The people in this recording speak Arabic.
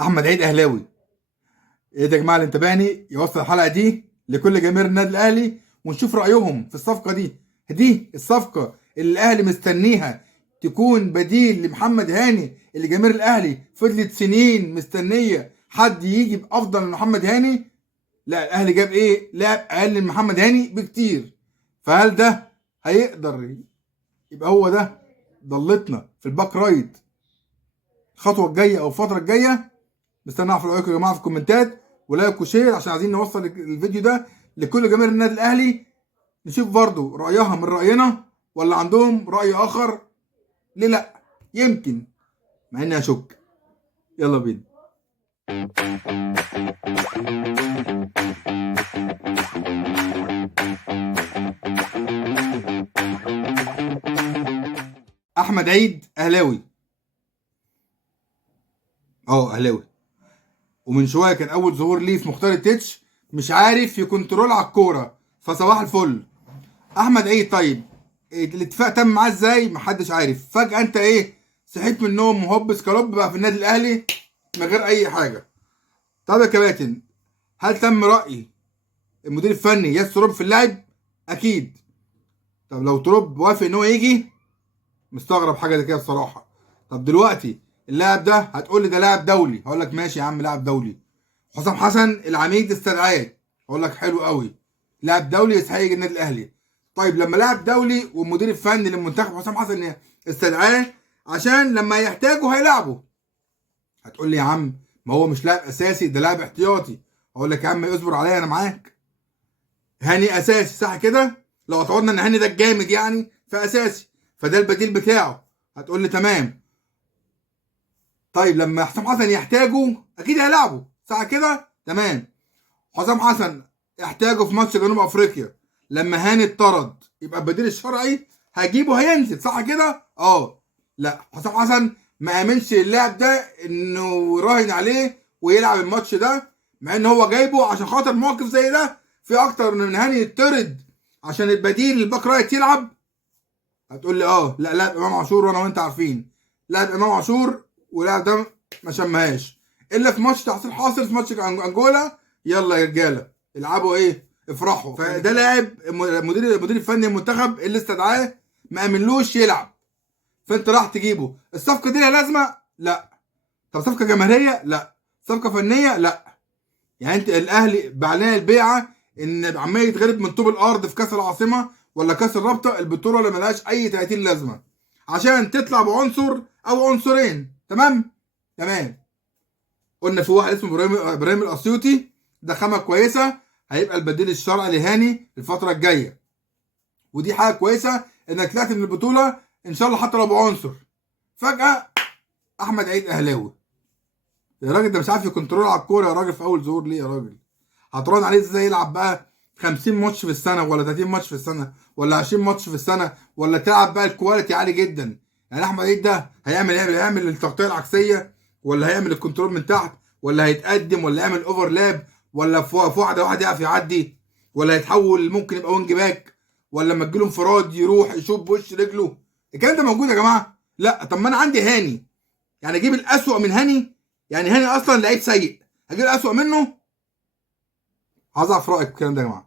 احمد عيد اهلاوي. ايه ده يا جماعه اللي انتبهني يوصل الحلقه دي لكل جماهير النادي الاهلي ونشوف رايهم في الصفقه دي الصفقه اللي الاهلي مستنيها تكون بديل لمحمد هاني اللي جماهير الاهلي فضلت سنين مستنيه حد يجي بافضل من محمد هاني. لا، الاهلي جاب ايه؟ لاعب اقل من محمد هاني بكتير. فهل ده هيقدر يبقى هو ده ضلتنا في الباك رايت الخطوه الجايه او الفتره الجايه؟ مستني اعرف رايكم يا جماعه في الكومنتات، ولايك وشير عشان عايزين نوصل الفيديو ده لكل جماهير النادي الاهلي. نشوف برضو رايها من راينا ولا عندهم راي اخر. ليه لا؟ يمكن، مع اني اشك. يلا بينا. احمد عيد اهلاوي. اهلاوي، ومن شويه كان اول ظهور ليه في مختار التتش، مش عارف يكنترول على الكوره، فصباح الفل. احمد عيد طيب الاتفاق تم معاه ازاي؟ محدش عارف. فجاه انت صحيت من النوم وهوبس كلوب بقى في النادي الاهلي من غير اي حاجه. طب يا كباتن، هل تم راي المدير الفني ياس تروب في اللاعب؟ اكيد. طب لو تروب وافق ان هو يجي، مستغرب حاجه زي كده بصراحه. طب دلوقتي اللاعب ده هتقول لي ده لاعب دولي، هقول لك ماشي يا عم لاعب دولي. حسام حسن العميد استدعاه، اقول لك حلو قوي، لاعب دولي يستحق يجي النادي الاهلي. طيب لما لاعب دولي والمدير الفني للمنتخب حسام حسن استدعاه عشان لما يحتاجه هيلعبه، هتقول لي يا عم ما هو مش لاعب اساسي، ده لاعب احتياطي. اقول لك يا عم اصبر عليا انا معاك. هاني اساسي صح كده؟ لو اعتبرنا ان هاني ده الجامد فاساسي، فده البديل بتاعه، هتقول لي تمام. طيب لما حسام حسن يحتاجه اكيد هيلعبه صح كده؟ تمام. حسام حسن احتاجه في ماتش جنوب افريقيا لما هاني اتطرد، يبقى البديل الشرعي هجيبه هينزل صح كده؟ لا، حسام حسن ما امنش اللاعب ده انه يراهن عليه ويلعب الماتش ده، مع ان هو جايبه عشان خاطر موقف زي ده في اكتر من هاني يتطرد عشان البديل الباك رايت يلعب. هتقول لي لا لاعب امام عاشور وانا وانت عارفين لاعب امام عاشور واللاعب ده ما شمهاش الا في ماتش تحصيل حاصل في ماتش انجولا. يلا يا رجاله العبوا افرحوا. فده لاعب المدير الفني المنتخب اللي استدعاه ما امنلوش يلعب، فانت راح تجيبه. الصفقه دي لها لازمه؟ لا. طب صفقه جماهيريه؟ لا. صفقه فنيه؟ لا. يعني انت الاهلي بعلان البيعه ان عمال يتغلب من طوب الارض في كاس العاصمه ولا كاس الرابطه، البطوله اللي ملهاش اي 30 لازمه، عشان تطلع بعنصر او عنصرين. تمام. قلنا في واحد اسمه ابراهيم الاسيوطي، ده خامه كويسه، هيبقى البديل الشرعي لهاني الفتره الجايه، ودي حاجه كويسه انك طلعت من البطوله ان شاء الله حتى لو بعنصر. فجاه احمد عيد اهلاوي. يا راجل ده مش عارف يكنترول على الكوره يا راجل في اول ظهور ليه يا راجل؟ هترد عليه ازاي يلعب بقى 50 ماتش في السنه ولا 30 ماتش في السنه ولا 20 ماتش في السنه، ولا تلعب بقى الكواليتي عالي جدا؟ يعني احمد عيد ده هيعمل التغطيه العكسيه، ولا هيعمل الكنترول من تحت، ولا هيتقدم، ولا يعمل اوفرلاب، ولا في واحد يعرف يعدي، ولا هيتحول ممكن يبقى وينج باك، ولا لما تجيله انفراد يروح يشوط بوش رجله؟ الكلام ده موجود يا جماعه؟ لا. طب ما انا عندي هاني، يعني اجيب الاسوأ من هاني؟ يعني هاني اصلا لعيب سيء، هجيب الاسوأ منه؟ عايز اعرف رايك في الكلام ده يا جماعه.